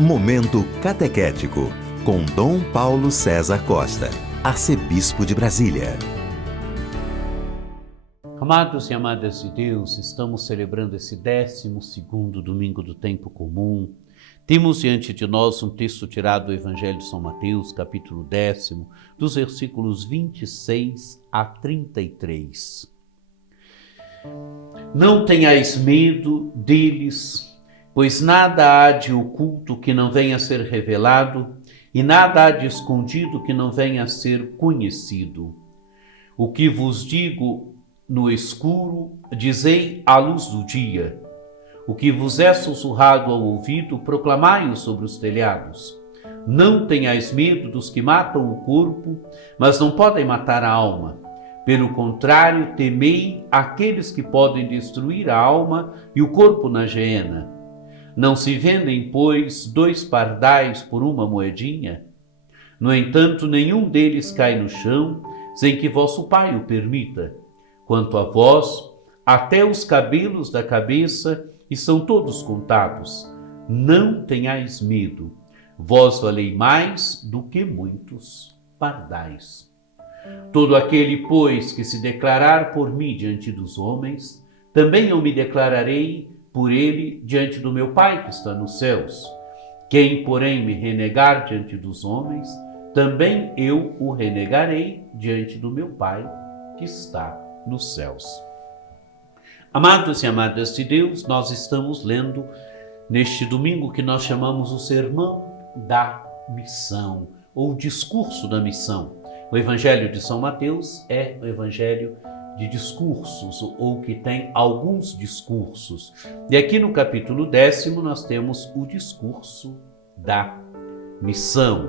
Momento Catequético, com Dom Paulo César Costa, arcebispo de Brasília. Amados e amadas de Deus, estamos celebrando esse 12º domingo do tempo comum. Temos diante de nós um texto tirado do Evangelho de São Mateus, capítulo 10, dos versículos 26 a 33. Não tenhais medo deles, pois nada há de oculto que não venha a ser revelado, e nada há de escondido que não venha a ser conhecido. O que vos digo no escuro, dizei à luz do dia. O que vos é sussurrado ao ouvido, proclamai-o sobre os telhados. Não tenhais medo dos que matam o corpo, mas não podem matar a alma. Pelo contrário, temei aqueles que podem destruir a alma e o corpo na geena. Não se vendem, pois, 2 pardais por uma moedinha? No entanto, nenhum deles cai no chão, sem que vosso Pai o permita. Quanto a vós, até os cabelos da cabeça estão todos contados. Não tenhais medo, vós valei mais do que muitos pardais. Todo aquele, pois, que se declarar por mim diante dos homens, também eu me declararei por ele diante do meu Pai que está nos céus. Quem, porém, me renegar diante dos homens, também eu o renegarei diante do meu Pai que está nos céus. Amados e amadas de Deus, nós estamos lendo neste domingo que nós chamamos o Sermão da Missão, ou Discurso da Missão. O Evangelho de São Mateus é o Evangelho de discursos, ou que tem alguns discursos. E aqui no capítulo 10 nós temos o discurso da missão,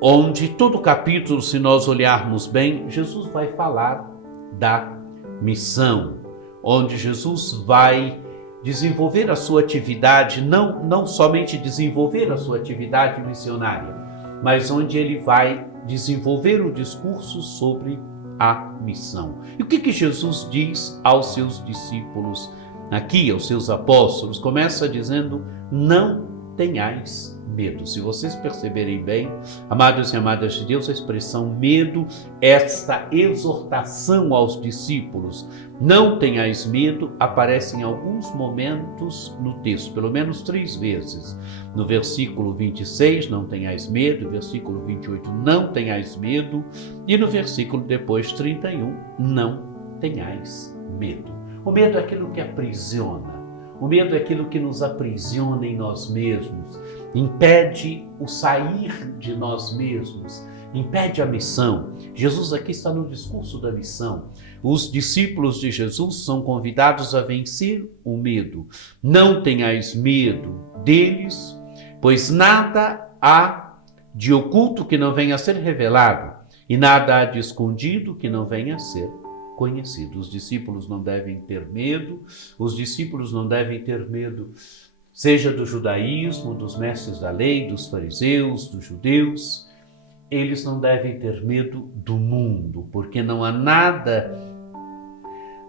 onde todo o capítulo, se nós olharmos bem, Jesus vai falar da missão, onde Jesus vai desenvolver a sua atividade, não somente desenvolver a sua atividade missionária, mas onde ele vai desenvolver o discurso sobre a missão. E o que Jesus diz aos seus discípulos aqui, aos seus apóstolos? Começa dizendo: não tenhais medo. Se vocês perceberem bem, amados e amadas de Deus, a expressão medo, esta exortação aos discípulos, não tenhais medo, aparece em alguns momentos no texto, pelo menos 3 vezes. No versículo 26, não tenhais medo, no versículo 28, não tenhais medo, e no versículo depois 31, não tenhais medo. O medo é aquilo que aprisiona, o medo é aquilo que nos aprisiona em nós mesmos, impede o sair de nós mesmos, impede a missão. Jesus aqui está no discurso da missão. Os discípulos de Jesus são convidados a vencer o medo. Não tenhais medo deles, pois nada há de oculto que não venha a ser revelado, e nada há de escondido que não venha a ser conhecido. Os discípulos não devem ter medo, os discípulos não devem ter medo, seja do judaísmo, dos mestres da lei, dos fariseus, dos judeus. Eles não devem ter medo do mundo, porque não há nada,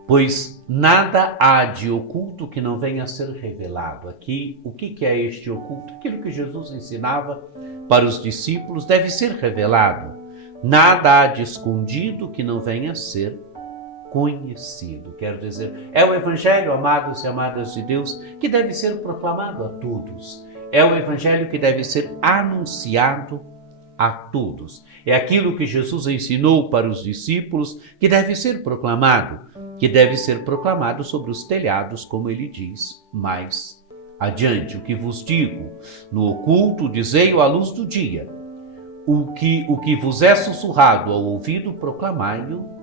pois nada há de oculto que não venha a ser revelado. Aqui, o que é este oculto? Aquilo que Jesus ensinava para os discípulos deve ser revelado. Nada há de escondido que não venha a ser conhecido. Quero dizer, é o Evangelho, amados e amadas de Deus, que deve ser proclamado a todos. É o Evangelho que deve ser anunciado a todos. É aquilo que Jesus ensinou para os discípulos que deve ser proclamado sobre os telhados, como ele diz mais adiante. O que vos digo no oculto, dizei-o à luz do dia. O que vos é sussurrado ao ouvido, proclamai-o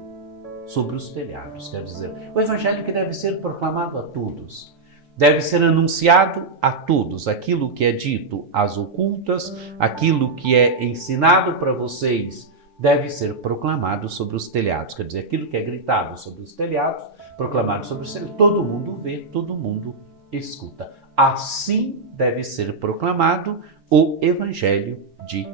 sobre os telhados. Quer dizer, o Evangelho que deve ser proclamado a todos, deve ser anunciado a todos. Aquilo que é dito às ocultas, aquilo que é ensinado para vocês, deve ser proclamado sobre os telhados. Quer dizer, aquilo que é gritado sobre os telhados, proclamado sobre os telhados, todo mundo vê, todo mundo escuta. Assim deve ser proclamado o Evangelho de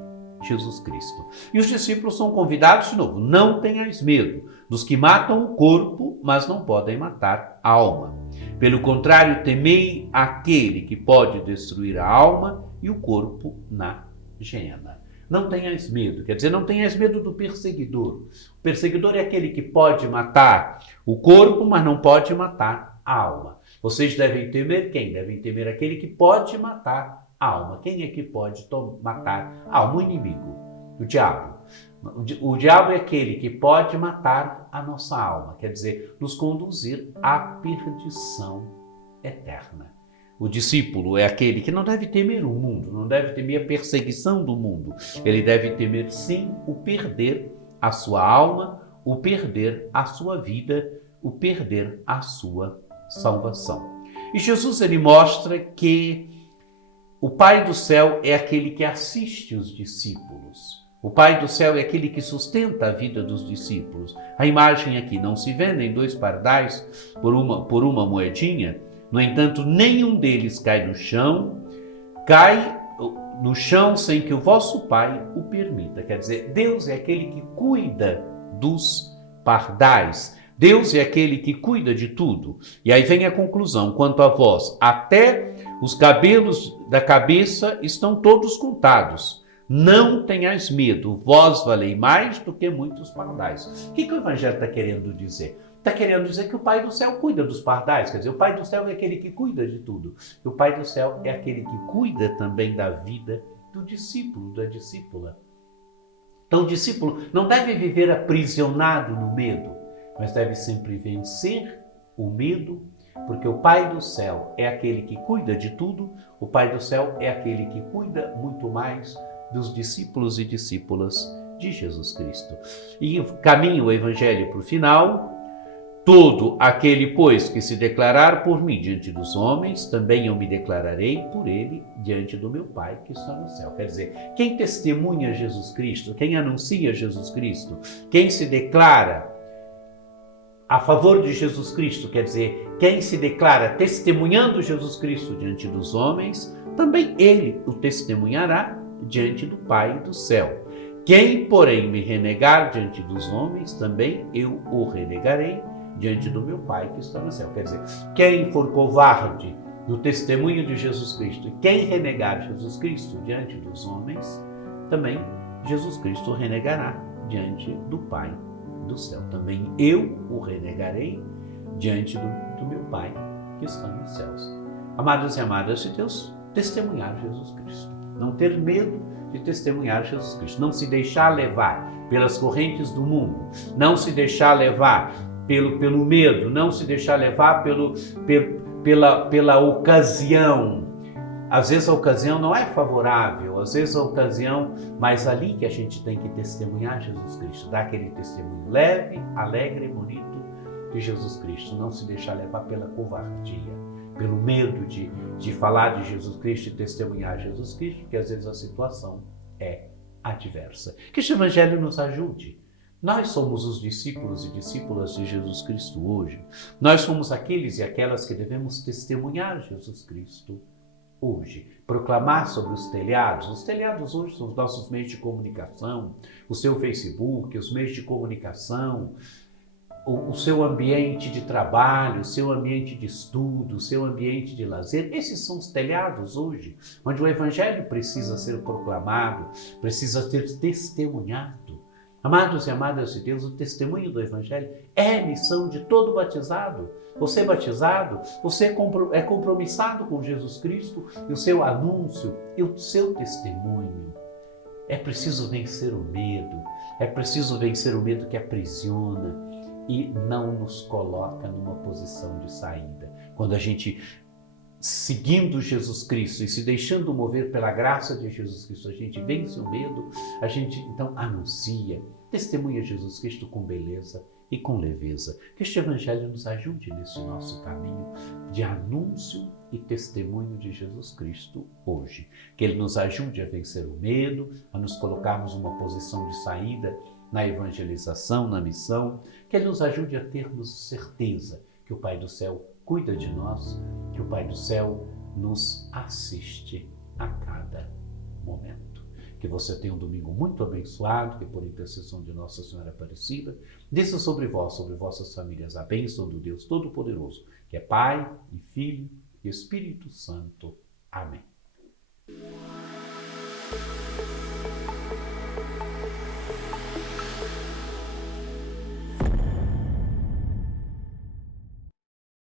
Jesus Cristo. E os discípulos são convidados de novo: não tenhais medo dos que matam o corpo, mas não podem matar a alma. Pelo contrário, temei aquele que pode destruir a alma e o corpo na geena. Não tenhais medo, quer dizer, não tenhais medo do perseguidor. O perseguidor é aquele que pode matar o corpo, mas não pode matar a alma. Vocês devem temer quem? Devem temer aquele que pode matar a alma. Quem é que pode matar a alma? O inimigo, o diabo. O diabo é aquele que pode matar a nossa alma, quer dizer, nos conduzir à perdição eterna. O discípulo é aquele que não deve temer o mundo, não deve temer a perseguição do mundo. Ele deve temer, sim, o perder a sua alma, o perder a sua vida, o perder a sua salvação. E Jesus, ele mostra que o Pai do céu é aquele que assiste os discípulos. O Pai do céu é aquele que sustenta a vida dos discípulos. A imagem aqui: não se vendem 2 pardais por uma moedinha. No entanto, nenhum deles cai no chão sem que o vosso Pai o permita. Quer dizer, Deus é aquele que cuida dos pardais. Deus é aquele que cuida de tudo. E aí vem a conclusão: quanto a vós, até os cabelos da cabeça estão todos contados. Não tenhais medo, vós valei mais do que muitos pardais. O que o Evangelho está querendo dizer? Está querendo dizer que o Pai do céu cuida dos pardais, quer dizer, o Pai do céu é aquele que cuida de tudo. E o Pai do céu é aquele que cuida também da vida do discípulo, da discípula. Então o discípulo não deve viver aprisionado no medo, mas deve sempre vencer o medo, porque o Pai do céu é aquele que cuida de tudo, o Pai do céu é aquele que cuida muito mais dos discípulos e discípulas de Jesus Cristo. E caminha o Evangelho para o final: todo aquele, pois, que se declarar por mim diante dos homens, também eu me declararei por ele diante do meu Pai que está no céu. Quer dizer, quem testemunha Jesus Cristo, quem anuncia Jesus Cristo, quem se declara a favor de Jesus Cristo, quer dizer, quem se declara testemunhando Jesus Cristo diante dos homens, também ele o testemunhará diante do Pai do céu. Quem, porém, me renegar diante dos homens, também eu o renegarei diante do meu Pai que está no céu. Quer dizer, quem for covarde no testemunho de Jesus Cristo e quem renegar Jesus Cristo diante dos homens, também Jesus Cristo o renegará diante do Pai do céu. Também eu o renegarei diante do meu Pai que está nos céus. Amados e amadas de Deus, testemunhar Jesus Cristo. Não ter medo de testemunhar Jesus Cristo. Não se deixar levar pelas correntes do mundo. Não se deixar levar pelo medo. Não se deixar levar pela ocasião. Às vezes a ocasião não é favorável. Às vezes a ocasião, mas ali que a gente tem que testemunhar Jesus Cristo. Dar aquele testemunho leve, alegre e bonito de Jesus Cristo. Não se deixar levar pela covardia, pelo medo de falar de Jesus Cristo e testemunhar Jesus Cristo, porque às vezes a situação é adversa. Que este Evangelho nos ajude. Nós somos os discípulos e discípulas de Jesus Cristo hoje. Nós somos aqueles e aquelas que devemos testemunhar Jesus Cristo hoje. Proclamar sobre os telhados. Os telhados hoje são os nossos meios de comunicação, o seu Facebook, os meios de comunicação, o seu ambiente de trabalho, o seu ambiente de estudo, o seu ambiente de lazer. Esses são os telhados hoje, onde o Evangelho precisa ser proclamado, precisa ser testemunhado. Amados e amadas de Deus, o testemunho do Evangelho é missão de todo batizado. Você batizado, você é compromissado com Jesus Cristo e o seu anúncio e o seu testemunho. É preciso vencer o medo, é preciso vencer o medo que aprisiona e não nos coloca numa posição de saída. Quando a gente, seguindo Jesus Cristo e se deixando mover pela graça de Jesus Cristo, a gente vence o medo, a gente então anuncia, testemunha Jesus Cristo com beleza e com leveza. Que este Evangelho nos ajude nesse nosso caminho de anúncio e testemunho de Jesus Cristo hoje. Que Ele nos ajude a vencer o medo, a nos colocarmos numa posição de saída na evangelização, na missão, que Ele nos ajude a termos certeza que o Pai do céu cuida de nós, que o Pai do céu nos assiste a cada momento. Que você tenha um domingo muito abençoado, que por intercessão de Nossa Senhora Aparecida, desça sobre vós, sobre vossas famílias, a bênção do Deus Todo-Poderoso, que é Pai e Filho e Espírito Santo. Amém.